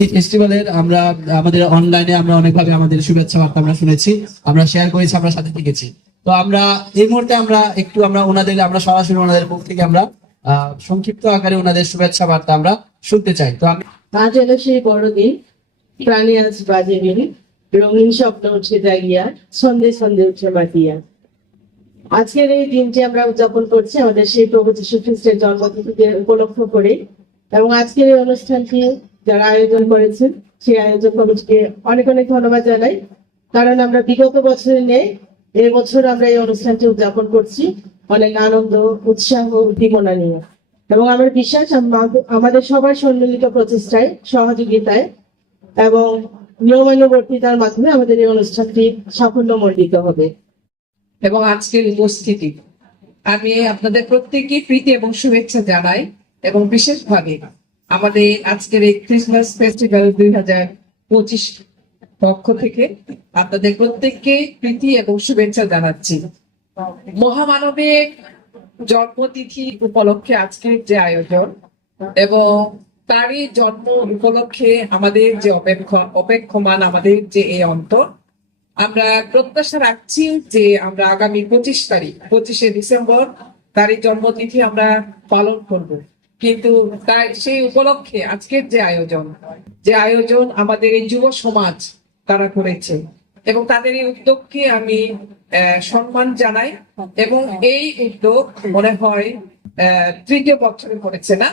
এই ফেস্টিভ্যালের আমরা আমাদের অনলাইনে আমরা অনেকভাবে আমাদের শুভেচ্ছা বার্তা আমরা শুনেছি, আমরা শেয়ার করেছি, আমরা সাথে থেকেছি। তো আমরা এই মুহূর্তে আমরা আমরা সরাসরি ওনাদের মুখ থেকে আমরা সংক্ষিপ্ত আকারে ওনাদের শুভেচ্ছা বার্তা আমরা শুনতে চাই। তো আমি আজ এলো সেই বড়দিন, প্রাণী আজ বাজে বিন, রঙিন স্বপ্ন উঠে জাগিয়া, সন্ধে সন্ধে উঠে বাটিয়া। আজকের এই দিনটি আমরা উদযাপন করছি আমাদের সেই প্রভু যীশু খ্রিস্টের জন্মতিথিকে উপলক্ষ করে, এবং আজকের এই অনুষ্ঠানটি যারা আয়োজন করেছেন সেই আয়োজক কমিটিকে অনেক অনেক ধন্যবাদ জানাই। কারণ আমরা বিগত বছরে নেই, এই বছর আমরা এই অনুষ্ঠানটি উদযাপন করছি অনেক আনন্দ, উৎসাহ, উদ্দীপনা নিয়ে। এবং আমার বিশ্বাস আমাদের সবার সম্মিলিত প্রচেষ্টায়, সহযোগিতায় এবং নিয়মানুবর্তিতার মাধ্যমে আমাদের এই অনুষ্ঠানটি সাফল্যমণ্ডিত হবে। এবং আজকের উপস্থিতি আমি আপনাদের প্রত্যেককে প্রীতি এবং শুভেচ্ছা জানাই, এবং বিশেষভাবে আমাদের আজকের এই ক্রিসমাস ফেস্টিভ্যাল 2025 পক্ষ থেকে আপনাদের প্রত্যেককে প্রীতি এবং শুভেচ্ছা জানাচ্ছি। মহামানবের জন্মতিথি উপলক্ষে আজকের যে আয়োজন এবং তারই জন্ম উপলক্ষে আমাদের যে অপেক্ষমান আমাদের যে এই অন্তর, আমরা প্রত্যাশা রাখছি যে আমরা আগামী 25শে ডিসেম্বর তারই জন্মতিথি আমরা পালন করব। কিন্তু তাই সেই উপলক্ষে আজকের যে আয়োজন আমাদের এই যুব সমাজ তারা করেছে, এবং তাদের এই উদ্যোগকে আমি সম্মান জানাই। এবং এই উদ্যোগ মনে হয় তৃতীয় বছরে করেছে না,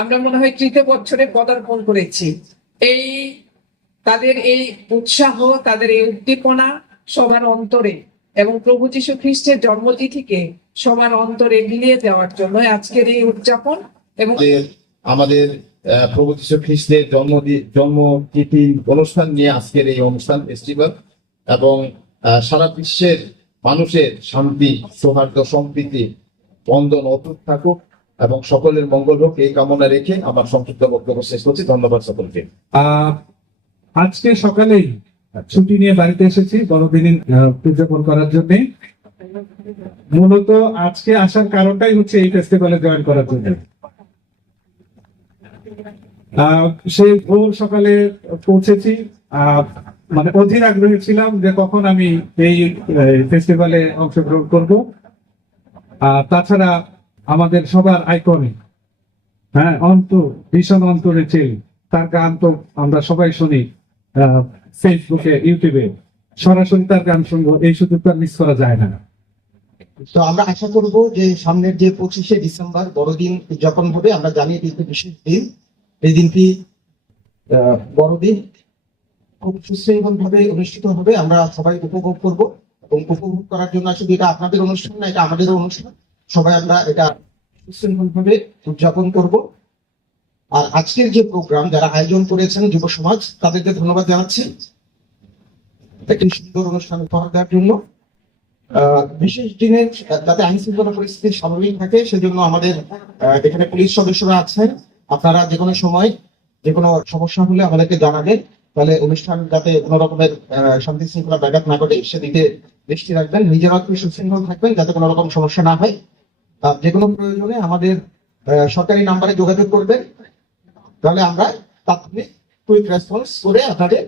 আমরা মনে হয় তৃতীয় বছরে পদার্পণ করেছি। এই তাদের এই উৎসাহ, তাদের এই উদ্দীপনা সবার অন্তরে এবং প্রভু যীশু খ্রিস্টের জন্মতিথিকে সবার অন্তরে মিলিয়ে দেওয়ার জন্য আজকের এই উদযাপন। এবং আমাদের প্রভু যীশু খ্রিস্টের জন্মতিথি অনুষ্ঠান নিয়ে আজকের এই অনুষ্ঠান ফেস্টিভ্যাল, এবং সারা বিশ্বের মানুষের শান্তি, সৌহার্দ্য, সম্প্রীতি, বন্ধন অটুট থাকুক এবং সকলের মঙ্গল হোক, এই কামনা রেখে আমার সংক্ষিপ্ত বক্তব্য শেষ করছি। ধন্যবাদ সকলকে। আজকে সকালেই ছুটি নিয়ে বাড়িতে এসেছি বড়দিন উদযাপন করার জন্য। মূলত আজকে আসার কারণটাই হচ্ছে এই ফেস্টিভ্যালে জয়েন করার জন্য। সেই ভোর সকালে পৌঁছেছি, মানে অধীর আগ্রহী ছিলাম যে কখন আমি এই ফেস্টিভ্যালে অংশগ্রহণ করব। তাছাড়া আমাদের সবার আইকনিক, ভীষণ অন্তরে ছেলে, তার গান তো আমরা সবাই শুনি ফেসবুকে, ইউটিউবে, সরাসরি তার গান শুনবো, এই সুযোগটা মিস করা যায় না। তো আমরা আশা করব যে সামনের যে 25শে ডিসেম্বর বড়দিন উদযাপন হবে, আমরা জানি এটি একটি বিশেষ দিন। এই দিনটি বড়দিন খুব সুশৃঙ্খল ভাবে অনুষ্ঠিত হবে, আমরা সবাই উপভোগ করব। এবং উপভোগ করার জন্য আসলে এটা আপনাদের অনুষ্ঠান না, এটা আমাদেরও অনুষ্ঠান। সবাই আমরা এটা সুশৃঙ্খল ভাবে উদযাপন করব। আর আজকের যে প্রোগ্রাম যারা আয়োজন করেছেন যুব সমাজ, তাদেরকে ধন্যবাদ জানাচ্ছি একটি সুন্দর অনুষ্ঠান উপহার দেওয়ার জন্য। বিশেষ দিনের যাতে আইন শৃঙ্খলা পরিস্থিতি স্বাভাবিক থাকে সেজন্য আমাদের এখানে পুলিশ সদস্যরা আছেন। আপনারা যে কোনো সময় যে কোনো সমস্যা হলে আমাদেরকে জানাবেন, তাহলে অনুষ্ঠান যাতে কোনো রকমের শান্তি শৃঙ্খলা ব্যাঘাত না ঘটে সেদিকে দৃষ্টি রাখবেন। নিজেরা একটু সুশৃঙ্খল থাকবেন যাতে কোনো রকম সমস্যা না হয়। যে কোনো প্রয়োজনে আমাদের সরকারি নাম্বারে যোগাযোগ করবেন, তাহলে আমরা তাৎক্ষণিক কুইক রেসপন্স করে আপনাদের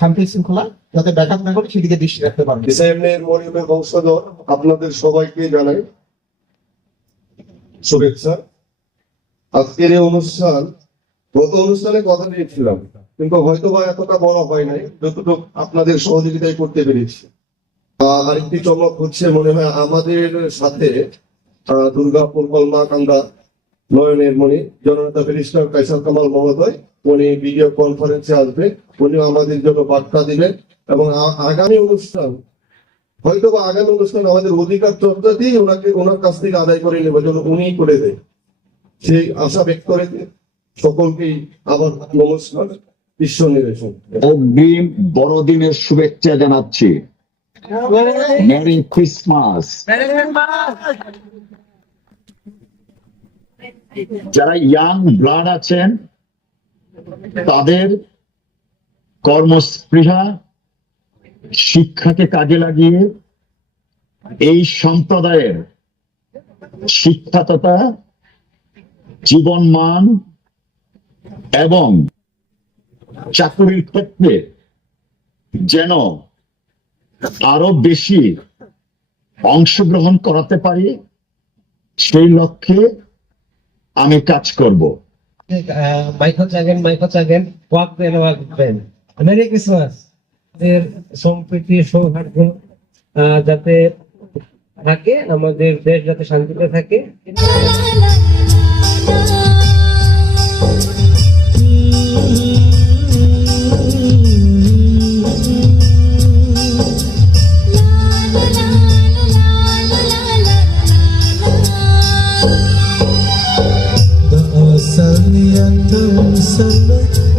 শান্তি শৃঙ্খলা যাতে ব্যাঘাত না ঘটে সেদিকে দৃষ্টি রাখতে পারবেন। মরিয়মের বংশধর আপনাদের সবাইকে জানাই শুভেচ্ছা। আজকের এই অনুষ্ঠান, গত অনুষ্ঠানে কথা দিয়েছিলাম কিন্তু হয়তো বা এতটা বড় হয় নাই, যতটুকু আপনাদের সহযোগিতায় করতে পেরেছি। আরেকটি চমক হচ্ছে মনে হয় আমাদের সাথে দুর্গাপুর কলমাকান্দা নয়নের মণি জননেতা ব্যারিস্টার কাইসার কামাল মহোদয়, উনি ভিডিও কনফারেন্সে আসবে, উনিও আমাদের জন্য বার্তা দিবেন। এবং আগামী অনুষ্ঠান আমাদের অধিকার চর্চা দিয়ে ওনার কাছ থেকে আদায় করে নেবে যেন উনি করে দেয়, সেই আশা ব্যক্ত করে সকলকেই আবার নমস্কার, ঈশ্বর নিবেদন। অগ্রিম বড়দিনের শুভেচ্ছা জানাচ্ছি। Merry Christmas. যারা ইয়াং ব্লাড আছেন তাদের কর্মস্পৃহা, শিক্ষাকে কাজে লাগিয়ে এই সম্প্রদায়ের শিক্ষাততা, জীবন মান এবং চাকুরির ক্ষেত্রে যেন আরো বেশি অংশগ্রহণ করাতে পারি, সেই লক্ষ্যে আমি কাজ করব। Michael Jagan, walk then. Merry Christmas. আমাদের সম্প্রীতি সৌহার্দ্য যাতে থাকে, আমাদের দেশ যাতে শান্তিতে থাকে।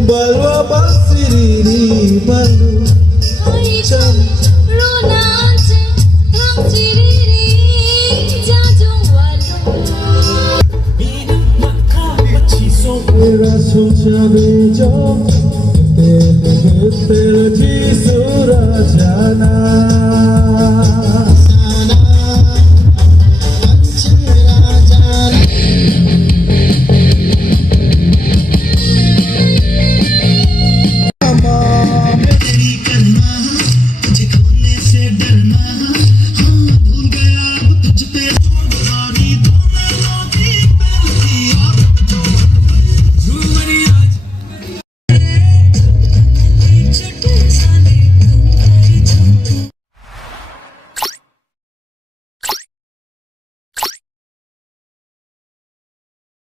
Balwa basiri balu Era sunchabe jo tele tele ji surajana